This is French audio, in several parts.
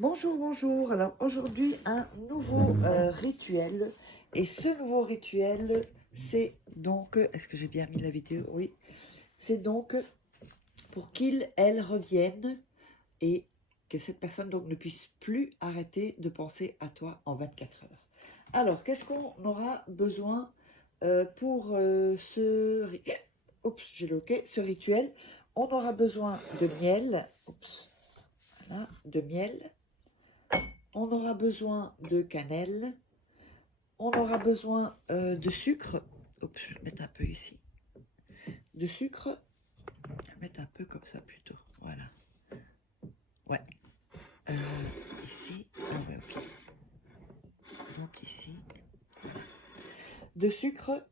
Bonjour, bonjour. Alors aujourd'hui, un nouveau rituel. Et ce nouveau rituel, c'est donc, est-ce que j'ai bien mis la vidéo? Oui. C'est donc pour elle revienne et que cette personne donc ne puisse plus arrêter de penser à toi en 24 heures. Alors, qu'est-ce qu'on aura besoin pour Oups, j'ai loqué, ce rituel? On aura besoin de miel. Oups, voilà, de miel. On aura besoin de cannelle. On aura besoin de sucre. Oups, je vais le mettre un peu ici. De sucre. Je vais le mettre un peu comme ça plutôt. Voilà. Ouais. Ici. Ah ouais, ok. Donc ici. Voilà. De sucre.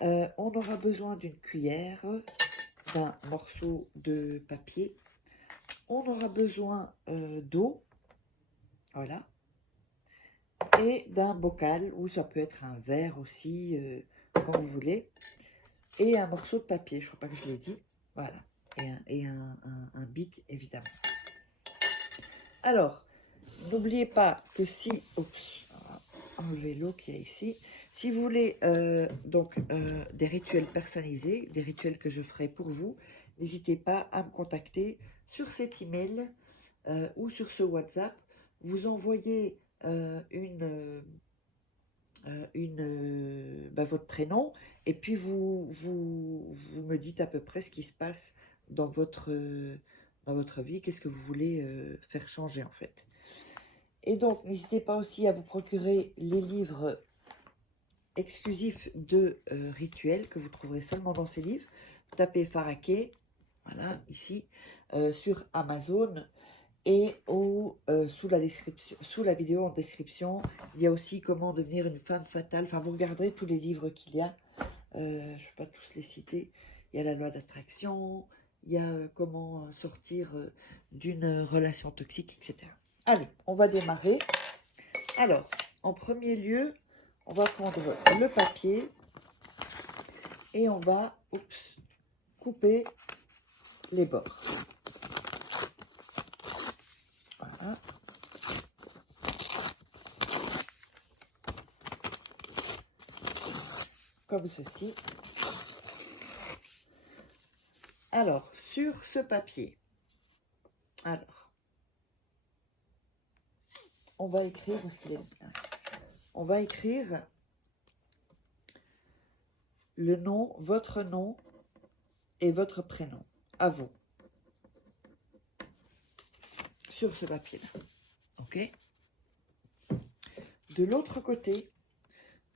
On aura besoin d'une cuillère, d'un morceau de papier. On aura besoin d'eau. Voilà. Et d'un bocal, ou ça peut être un verre aussi, quand vous voulez. Et un morceau de papier, je crois pas que je l'ai dit. Voilà. Et un bic, évidemment. Alors, n'oubliez pas que si... Oups, on va enlever l'eau qu'il y a ici. Si vous voulez des rituels personnalisés, des rituels que je ferai pour vous, n'hésitez pas à me contacter sur cet email ou sur ce WhatsApp. Vous envoyez votre prénom, et puis vous me dites à peu près ce qui se passe dans votre vie, qu'est-ce que vous voulez faire changer en fait. Et donc, n'hésitez pas aussi à vous procurer les livres exclusifs de rituels que vous trouverez seulement dans ces livres. Tapez Faraké, voilà, ici, sur Amazon. Et sous la vidéo en description, il y a aussi comment devenir une femme fatale. Enfin, vous regarderez tous les livres qu'il y a. Je ne vais pas tous les citer. Il y a la loi d'attraction, il y a comment sortir d'une relation toxique, etc. Allez, on va démarrer. Alors, en premier lieu, on va prendre le papier et on va couper les bords. Voilà. Comme ceci. Alors, sur ce papier, on va écrire, on va écrire le nom, votre nom et votre prénom, à vous, sur ce papier-là, ok? De l'autre côté,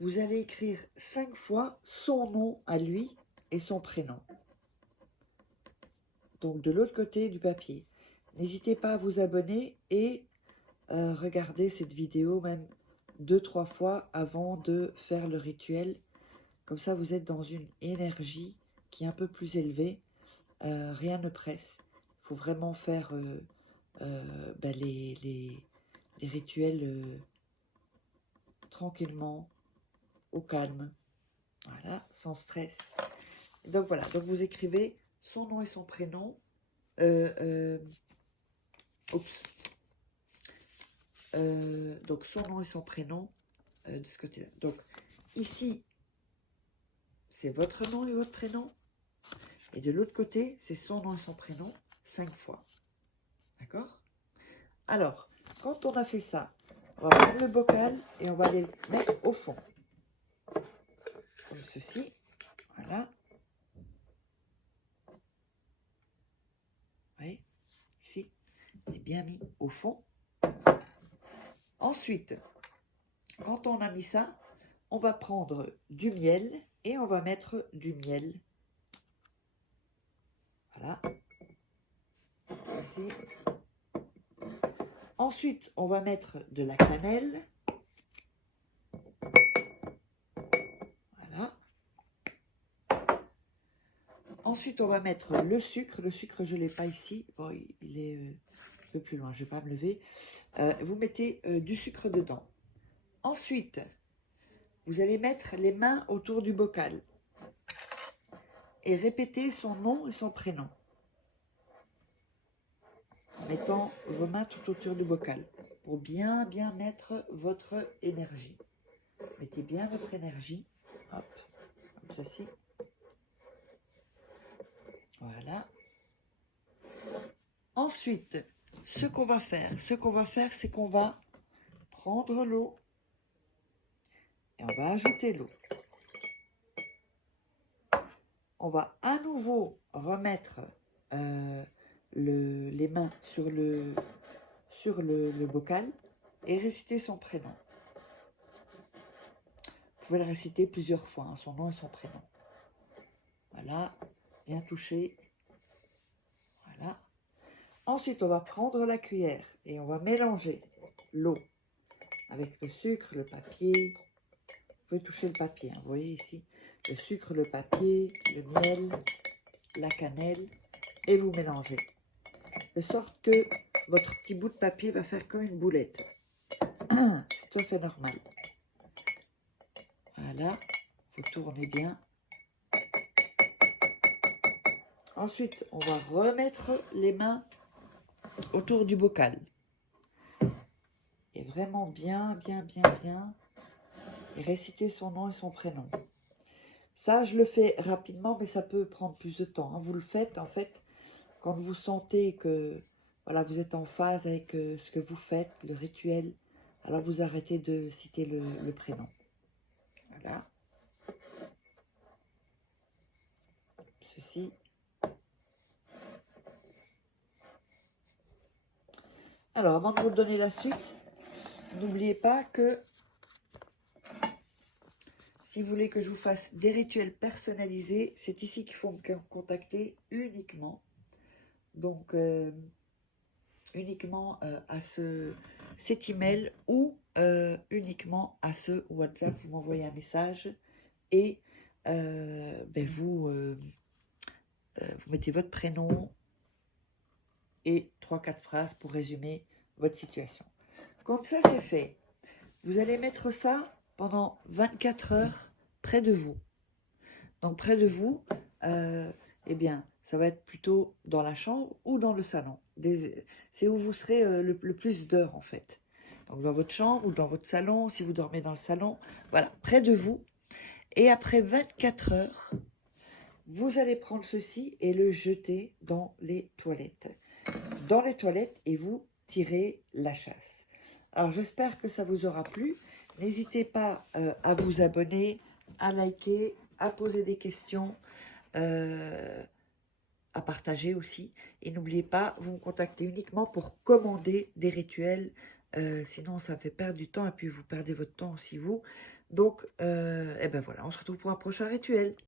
vous allez écrire 5 fois son nom à lui et son prénom. Donc, de l'autre côté du papier. N'hésitez pas à vous abonner et regarder cette vidéo même 2-3 fois avant de faire le rituel. Comme ça, vous êtes dans une énergie qui est un peu plus élevée. Rien ne presse. Il faut vraiment faire les rituels tranquillement, au calme. Voilà, sans stress. Donc voilà, donc vous écrivez son nom et son prénom. Donc son nom et son prénom de ce côté-là. Donc ici, c'est votre nom et votre prénom. Et de l'autre côté, c'est son nom et son prénom 5 fois. D'accord? Alors, quand on a fait ça, on va prendre le bocal et on va les mettre au fond. Comme ceci. Voilà. Vous voyez? Ici, on est bien mis au fond. Ensuite, quand on a mis ça, on va prendre du miel et on va mettre du miel. Voilà. Ici. Ensuite, on va mettre de la cannelle. Voilà. Ensuite, on va mettre le sucre. Le sucre, je ne l'ai pas ici. Bon, il est un peu plus loin, je ne vais pas me lever. Vous mettez du sucre dedans. Ensuite, vous allez mettre les mains autour du bocal et répéter son nom et son prénom en mettant vos mains tout autour du bocal. pour bien mettre votre énergie. Mettez bien votre énergie. Hop, comme ceci. Voilà. Ensuite, ce qu'on va faire, c'est qu'on va prendre l'eau et on va ajouter l'eau. On va à nouveau remettre les mains sur le bocal et réciter son prénom. Vous pouvez le réciter plusieurs fois, hein, son nom et son prénom. Voilà, bien touché. Voilà. Ensuite, on va prendre la cuillère et on va mélanger l'eau avec le sucre, le papier. Vous pouvez toucher le papier, hein, vous voyez ici. Le sucre, le papier, le miel, la cannelle et vous mélangez. De sorte que votre petit bout de papier va faire comme une boulette. C'est tout à fait normal. Voilà, vous tournez bien. Ensuite, on va remettre les mains autour du bocal. Et vraiment bien. Et réciter son nom et son prénom. Ça, je le fais rapidement, mais ça peut prendre plus de temps, hein. Vous le faites, en fait, quand vous sentez que voilà, vous êtes en phase avec ce que vous faites, le rituel, alors vous arrêtez de citer le prénom. Voilà. Ceci. Alors, avant de vous donner la suite, n'oubliez pas que si vous voulez que je vous fasse des rituels personnalisés, c'est ici qu'il faut me contacter uniquement. Donc, uniquement à cet email ou uniquement à ce WhatsApp. Vous m'envoyez un message et vous mettez votre prénom et 3-4 phrases pour résumer votre situation. Quand ça c'est fait, vous allez mettre ça pendant 24 heures près de vous. Donc près de vous, eh bien, ça va être plutôt dans la chambre ou dans le salon. C'est où vous serez le plus d'heures en fait. Donc dans votre chambre ou dans votre salon, si vous dormez dans le salon, voilà, près de vous. Et après 24 heures, vous allez prendre ceci et le jeter dans les toilettes. Dans les toilettes et vous tirez la chasse. Alors j'espère que ça vous aura plu. N'hésitez pas à vous abonner, à liker, à poser des questions, à partager aussi. Et n'oubliez pas, vous me contactez uniquement pour commander des rituels. Sinon, ça fait perdre du temps et puis vous perdez votre temps aussi, vous. Donc, voilà, on se retrouve pour un prochain rituel.